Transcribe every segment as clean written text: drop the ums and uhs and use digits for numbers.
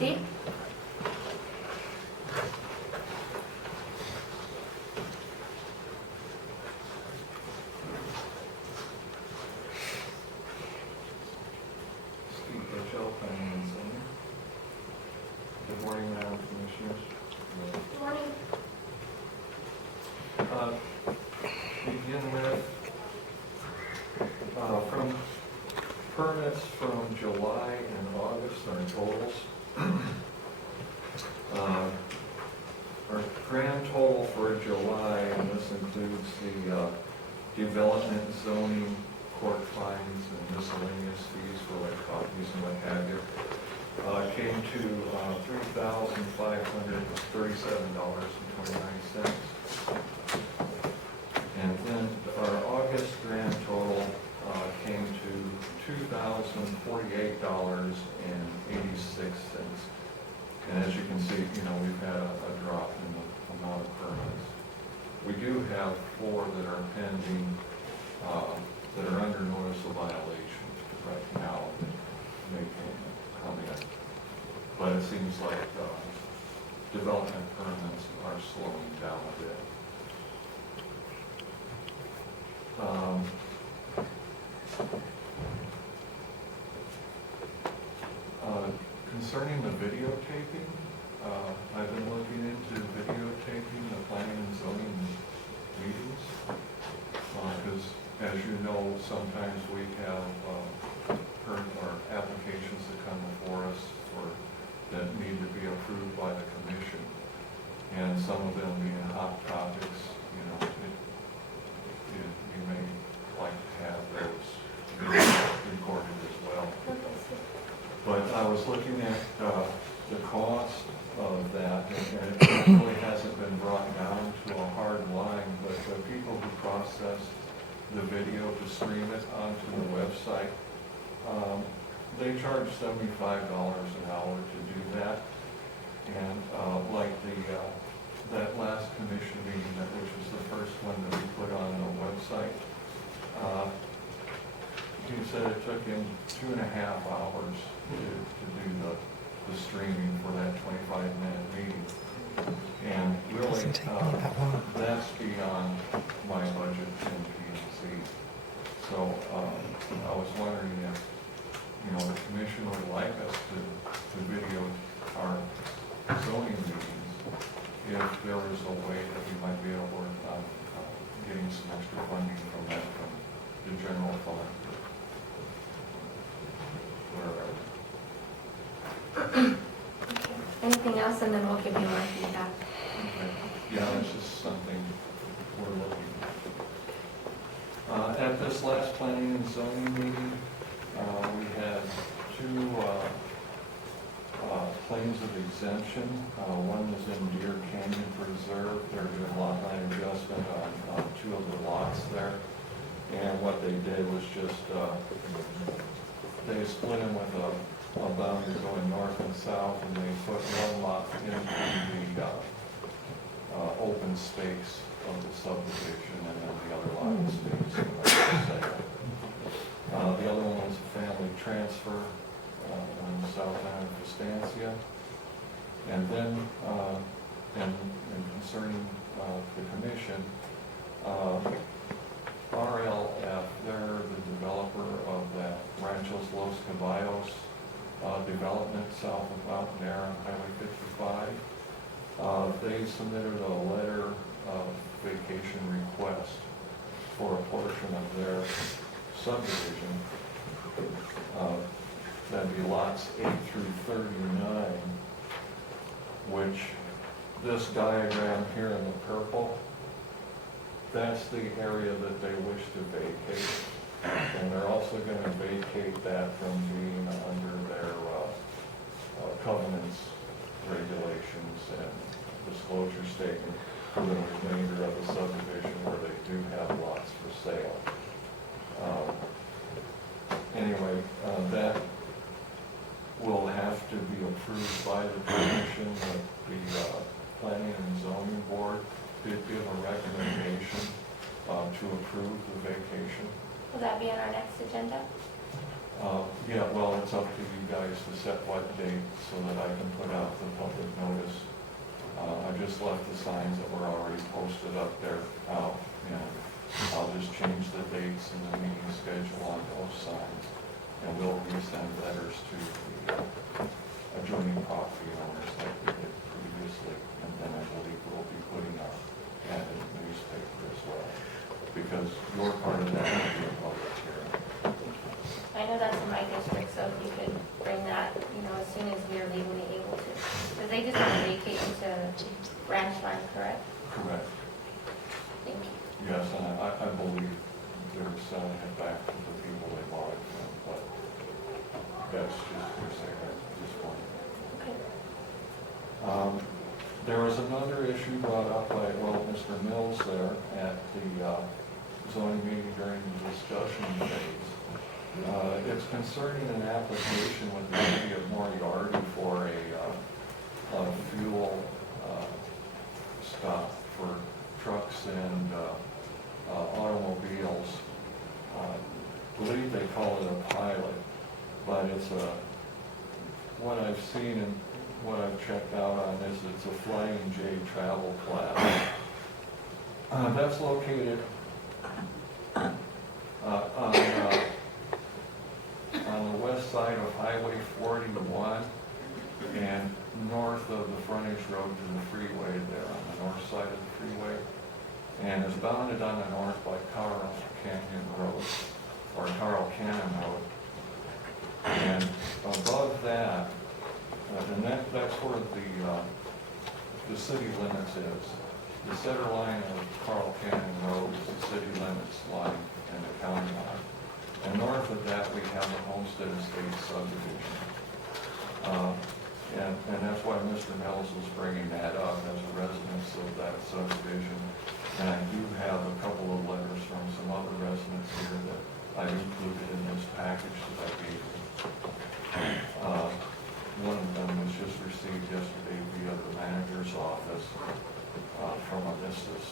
speak? Steve Rancho, Planning and Zoning. Good morning, Madam Commissioners. Good morning. Begin with, from permits from July and August, our totals. Our grand total for July, and this includes the development, zoning, court fines, and miscellaneous fees for like copies and what have you, came to $3,537.29. And then our August grand total came to $2,048.86. And as you can see, we've had a drop in the amount of permits. We do have 4 that are pending, that are under notice of violation right now that may come in. But it seems like development permits are slowing down a bit. Concerning the videotaping, I've been looking into videotaping the planning and zoning meetings, because as you know, sometimes we have or applications that come before us that need to be approved by the commission, and some of them being hot topics, you may like to have those recorded as well. But I was looking at the cost of that, and it really hasn't been brought down to a hard line, but the people who process the video to stream it onto the website, they charge $75 an hour to do that. And like that last commission meeting, which was the first one that we put on the website, he said it took him 2.5 hours to do the streaming for that 25-minute meeting. And really, that's beyond my budget in P&Z. So I was wondering if the commission would like us to video our zoning meetings, if there was a way that we might be able to work on getting some extra funding from that, from the general fund. Anything else, and then we'll give you more feedback. Okay. Yeah, it's just something we're looking at. At this last planning and zoning meeting, we had 2 claims of exemption. One was in Deer Canyon Preserve. They're doing a lot line adjustment on 2 of the lots there. And what they did was just, they split them with a boundary going north and south, and they put one lot into the open space of the subdivision, and then the other lot in space. The other one was a family transfer on the south end of Estancia. And then, and concerning the commission, RLF, they're the developer of that Rancho's Los Caballos development south of Mountain Air on Highway 55. They submitted a letter of vacation request for a portion of their subdivision. That'd be lots 8 through 39, which this diagram here in the purple, that's the area that they wish to vacate. And they're also going to vacate that from being under their covenants, regulations, and disclosure statement for the remainder of the subdivision where they do have lots for sale. Anyway, that will have to be approved by the commission. The Planning and Zoning Board did give a recommendation to approve the vacation. Will that be on our next agenda? Yeah, well, it's up to you guys to set what date so that I can put out the public notice. I just left the signs that were already posted up there out, and I'll just change the dates and the meeting schedule on those signs. And we'll resend letters to the adjoining property owners like we did previously. And then I believe we'll be putting out ad in the newspaper as well, because your part of that will be a public hearing. I know that's in my district, so if you could bring that, as soon as we are legally able to. Because they just want to vacate into Rancho, correct? Correct. Thank you. Yes, and I believe they're selling it back to the people they bought it from, but that's just hearsay at this point. Okay. There was another issue brought up by, Mr. Mills there at the zoning meeting during the discussion phase. It's concerning an application with the city of Moriarty for a fuel stop for trucks and automobiles. I believe they call it a pilot, but it's what I've seen and what I've checked out on this, it's a Flying J travel class. That's located on the west side of Highway 41 and north of the frontage road to the freeway there on the north side of the freeway. And is bounded on the north by Carl Canyon Road, or Carl Cannon Road. And above that, and that's where the city limits is. The center line of Carl Cannon Road is the city limits line and the county line. And north of that, we have the Homestead Estate subdivision. And that's why Mr. Mills was bringing that up as a residence of that subdivision. And I do have a couple of letters from some other residents here that I included in this package that I gave you. One of them was just received yesterday via the manager's office from Mrs.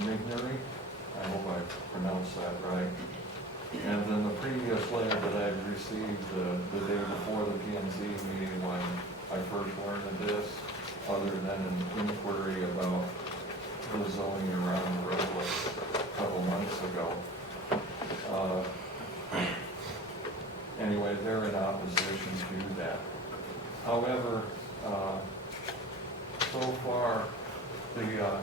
Mignery. I hope I pronounced that right. And then the previous letter that I received the day before the P&Z meeting when I first learned of this, other than an inquiry about the zoning around the roadway a couple months ago. Anyway, they're in opposition to that. However, so far, the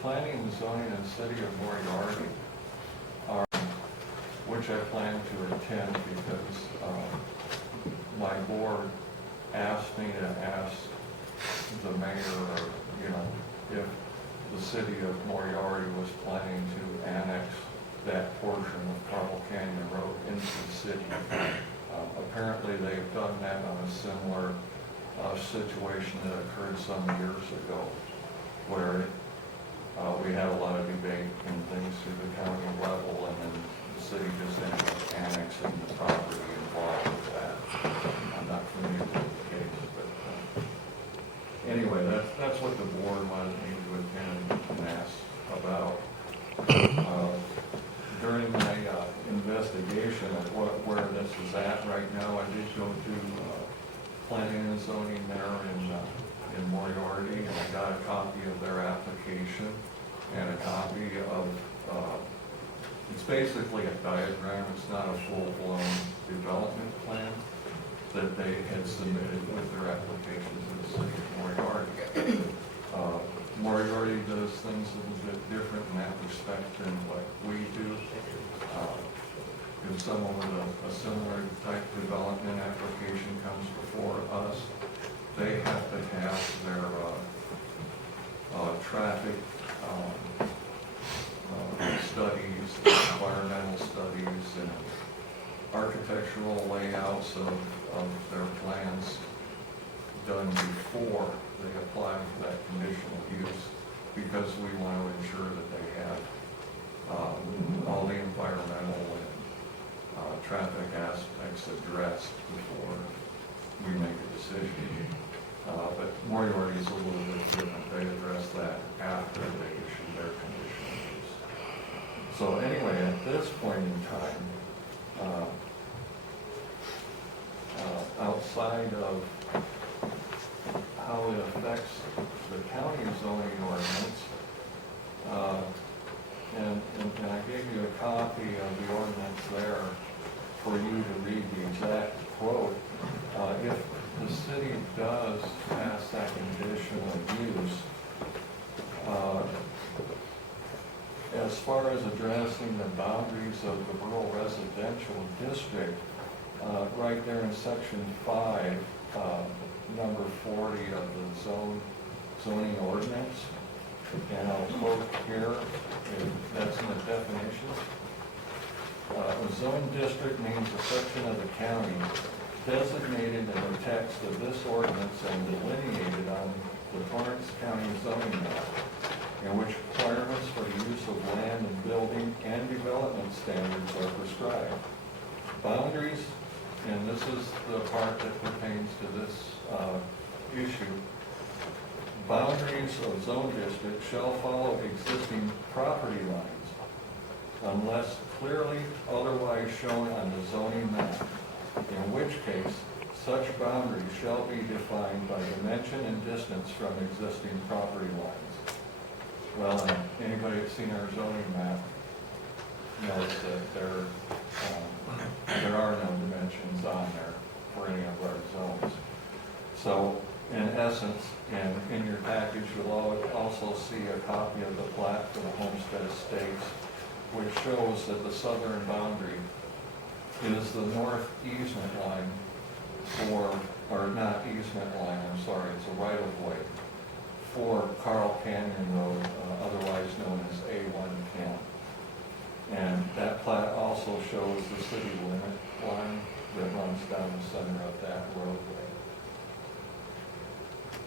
planning and zoning in the city of Moriarty are, which I plan to attend because my board asked me to ask the mayor, if the city of Moriarty was planning to annex that portion of Carmel Canyon Road into the city. Apparently they've done that on a similar situation that occurred some years ago, where we had a lot of debate and things through the county level, and then the city just ended up annexing the property involved with that. I'm not familiar with the case, but anyway, that's what the board wanted me to attend and ask about. During my investigation of where this is at right now, I did go to planning and zoning there in Moriarty, and I got a copy of their application and a copy of, it's basically a diagram, it's not a full-blown development plan that they had submitted with their application to the city of Moriarty. Moriarty does things a little bit different in that respect than what we do. If someone with a similar type development application comes before us, they have to have their traffic studies, environmental studies, and architectural layouts of their plans done before they apply for that conditional use, because we want to ensure that they have all the environmental and traffic aspects addressed before we make a decision. But Moriarty is a little bit different. They address that after they issue their conditional use. So So anyway, at this point in time, outside of how it affects the county zoning ordinance, and I gave you a copy of the ordinance there for you to read the exact quote. If the city does pass that conditional use, as far as addressing the boundaries of the rural residential district, right there in section 5, number 40 of the zoning ordinance, and I'll quote here, that's in the definitions. A zone district means a section of the county designated in the text of this ordinance and delineated on the Torrance County zoning map, in which requirements for the use of land and building and development standards are prescribed. Boundaries, and this is the part that pertains to this issue, boundaries of zone district shall follow existing property lines unless clearly otherwise shown on the zoning map, in which case such boundaries shall be defined by dimension and distance from existing property lines. Well, anybody that's seen our zoning map knows that there are no dimensions on there for any of our zones. So, in essence, and in your package, you'll also see a copy of the plat for the Homestead Estates, which shows that the southern boundary is the north easement line for, or not easement line, I'm sorry, it's a right-of-way for Carl Canyon Road, otherwise known as A110. And that plat also shows the city limit line that runs down the center of that roadway.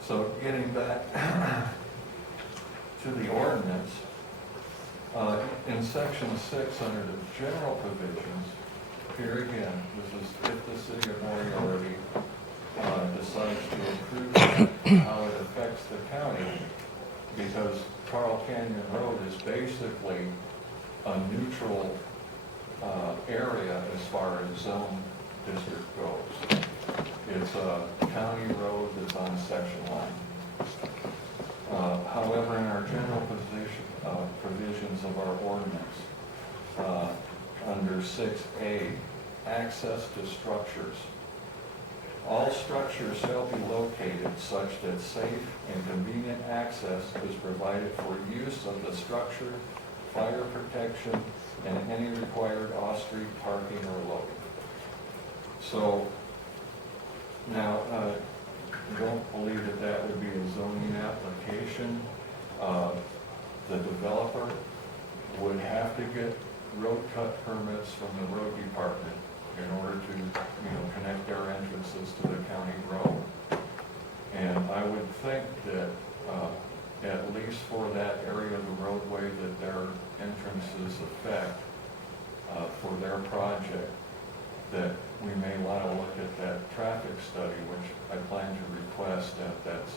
So getting back to the ordinance, in section 6 under the general provisions, here again, this is if the city of Moriarty decides to approve how it affects the county, because Carl Canyon Road is basically a neutral area as far as zone district goes. It's a county road that's on section line. However, in our general provisions of our ordinance, under 6A, access to structures. All structures shall be located such that safe and convenient access is provided for use of the structure, fire protection, and any required off-street parking or loading. So, now, don't believe that that would be a zoning application. The developer would have to get road cut permits from the road department in order to, connect their entrances to the county road. And I would think that, at least for that area of the roadway that their entrances affect, for their project, that we may want to look at that traffic study, which I plan to request at that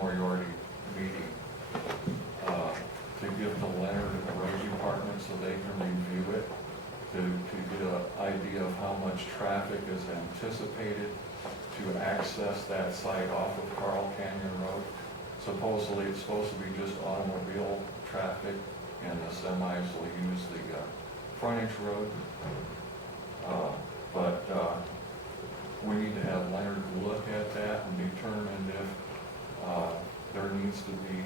Moriarty meeting, to give to Leonard and the road department so they can review it, to get an idea of how much traffic is anticipated to access that site off of Carl Canyon Road. Supposedly it's supposed to be just automobile traffic, and the semis will use the frontage road. But we need to have Leonard look at that and determine if there needs to be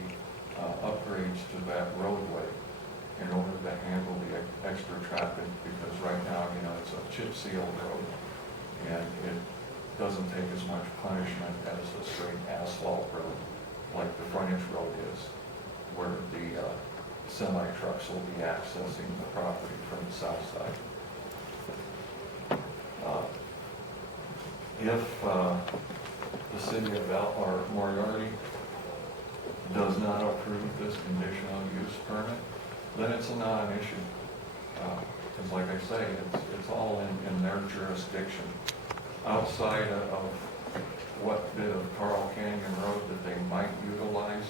upgrades to that roadway in order to handle the extra traffic, because right now, it's a chip seal road, and it doesn't take as much punishment as a straight asphalt road, like the frontage road is, where the semi-trucks will be accessing the property from the south side. If the city of Moriarty does not approve this conditional use permit, then it's a non-issue. Because like I say, it's all in their jurisdiction. Outside of what bit of Carl Canyon Road that they might utilize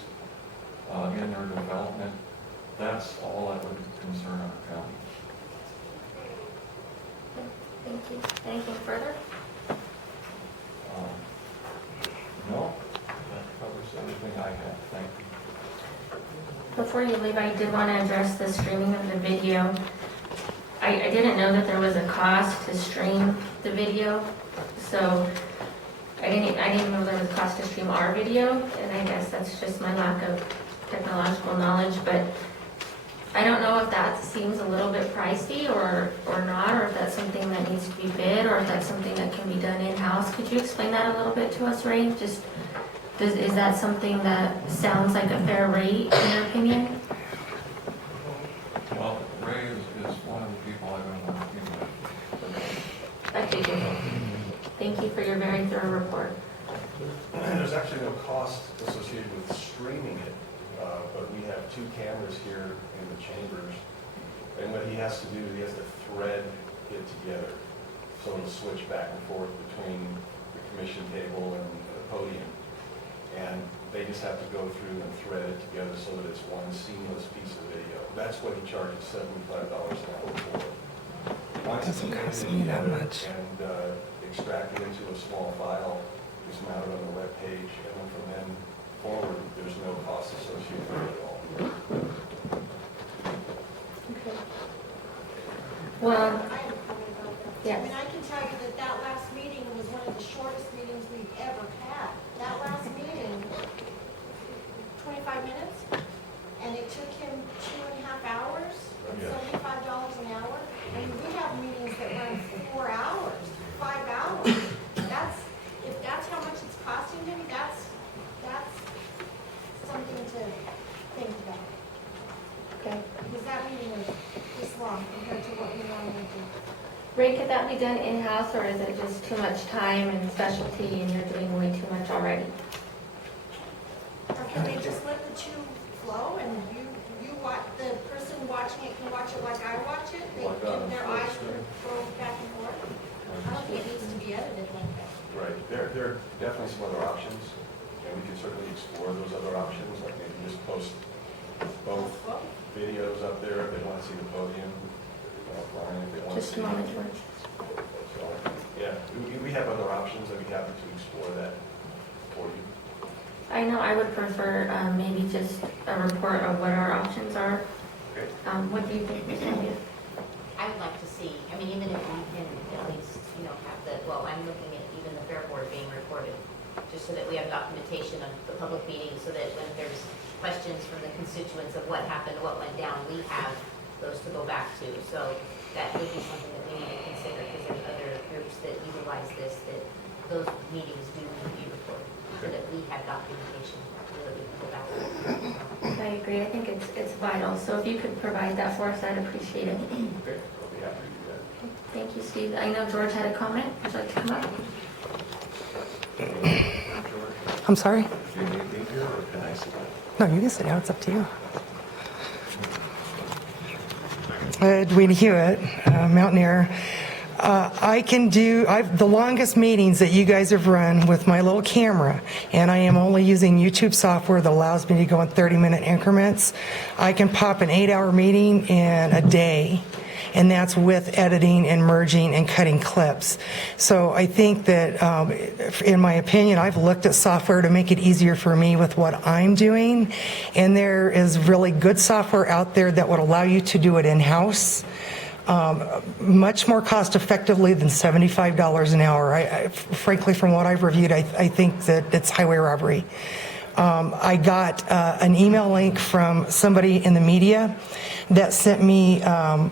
in their development, that's all that would concern our county. Thank you. Anything further? No, that covers everything I have. Thank you. Before you leave, I did want to address the streaming of the video. I didn't know that there was a cost to stream the video, so I didn't know there was a cost to stream our video, and I guess that's just my lack of technological knowledge, but I don't know if that seems a little bit pricey or not, or if that's something that needs to be bid, or if that's something that can be done in-house. Could you explain that a little bit to us, Ray? Is that something that sounds like a fair rate in your opinion? Well, Ray is one of the people I've been working with. I figured. Thank you for your very thorough report. There's actually no cost associated with streaming it, but we have 2 cameras here in the chambers, and what he has to do, he has to thread it together. So it'll switch back and forth between the commission table and the podium. And they just have to go through and thread it together so that it's one seamless piece of video. That's what he charges $75 an hour for. Once it's Doesn't cost me that together much. and extracted into a small file, it's mounted on the web page, and then from then forward, there's no cost associated with it at all. Okay. Well, I have a comment about that. Yes. I mean, I can tell you that that last meeting was one of the shortest meetings we've ever had. That last meeting, 25 minutes, and it took him 2.5 hours, and Yeah. $75 an hour. I mean, we have meetings that run 4 hours, 5 hours. If that's how much it's costing him, that's something to think about. okay. Because that meeting was this long compared to what we normally do. Ray, could that be done in-house, or is it just too much time and specialty and you're doing way too much already? Or can they just let the 2 flow and the person watching it can watch it like I watch it? Like on And their full eyes screen. can go back and forth? I don't think it needs to be edited like that. Right, there are definitely some other options, and we can certainly explore those other options, like maybe just post both Well, videos up there if they want to see the podium, offline if they want to Just see. a moment, George. So, yeah, we have other options, I'd be happy to explore that for you. I know I would prefer maybe just a report of what our options are. Okay. What do you think, Ms. Cynthia? I would like to see, I mean, even if we can at least, have I'm looking at even the Fair Board being recorded, just so that we have documentation of the public meeting, so that when there's questions from the constituents of what happened, what went down, we have those to go back to. So that would be something that we need to consider, because there's other groups that utilize this, that those meetings do need to be recorded, so that we have documentation that we can go back to. I agree. I think it's vital. So if you could provide that for us, I'd appreciate it. Okay, I'll be happy to do that. Thank you, Steve. I know George had a comment. Would you like to come up? I'm sorry? Do you need me here, or can I sit down? No, you can sit down. It's up to you. Dwayne Hewitt, Mountaineer. I've the longest meetings that you guys have run with my little camera, and I am only using YouTube software that allows me to go in 30-minute increments. I can pop an 8-hour meeting in a day, and that's with editing and merging and cutting clips. So I think that, in my opinion, I've looked at software to make it easier for me with what I'm doing, and there is really good software out there that would allow you to do it in-house. Much more cost effectively than $75 an hour. Frankly, from what I've reviewed, I think that it's highway robbery. I got an email link from somebody in the media that sent me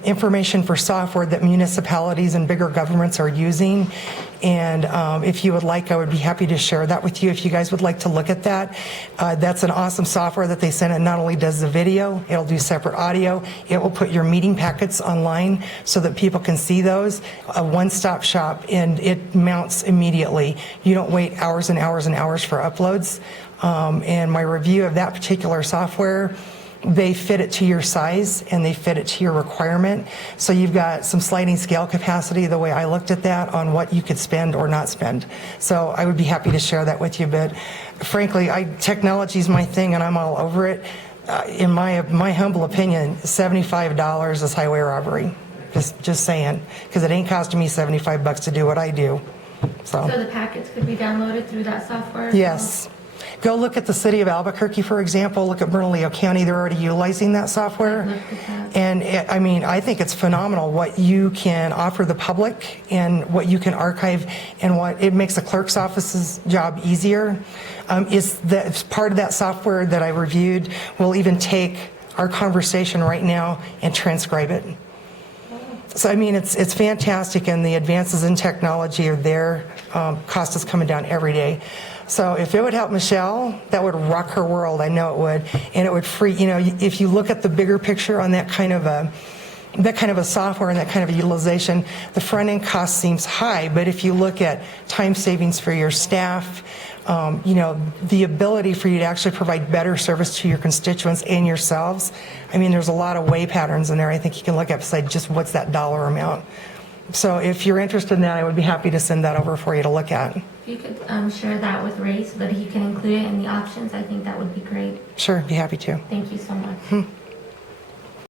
information for software that municipalities and bigger governments are using. And if you would like, I would be happy to share that with you if you guys would like to look at that. That's an awesome software that they sent. It not only does the video, it'll do separate audio. It will put your meeting packets online so that people can see those. A one-stop shop, and it mounts immediately. You don't wait hours and hours and hours for uploads. And my review of that particular software, they fit it to your size and they fit it to your requirement. So you've got some sliding scale capacity, the way I looked at that, on what you could spend or not spend. So I would be happy to share that with you, but frankly, technology is my thing and I'm all over it. in my humble opinion, $75 is highway robbery. Just saying, because it ain't costing me $75 to do what I do. So the packets could be downloaded through that software? as Yes. Go look at the city of Albuquerque, for example. Look at Bernalillo County. They're already utilizing that software. Looked at that. And I mean, I think it's phenomenal what you can offer the public and what you can archive, and what it makes the clerk's office's job easier. Is that part of that software that I reviewed will even take our conversation right now and transcribe it. So I mean, it's fantastic, and the advances in technology are there. Cost is coming down every day. So if it would help Michelle, that would rock her world. I know it would, and it would free. You know, if you look at the bigger picture on that kind of a software and that kind of a utilization, the front end cost seems high. But if you look at time savings for your staff, you know, the ability for you to actually provide better service to your constituents and yourselves. I mean, there's a lot of way patterns in there. I think you can look up beside just what's that dollar amount. So if you're interested in that, I would be happy to send that over for you to look at. If you could share that with Ray so that he can include it in the options, I think that would be great. Sure, be happy to. Thank you so much.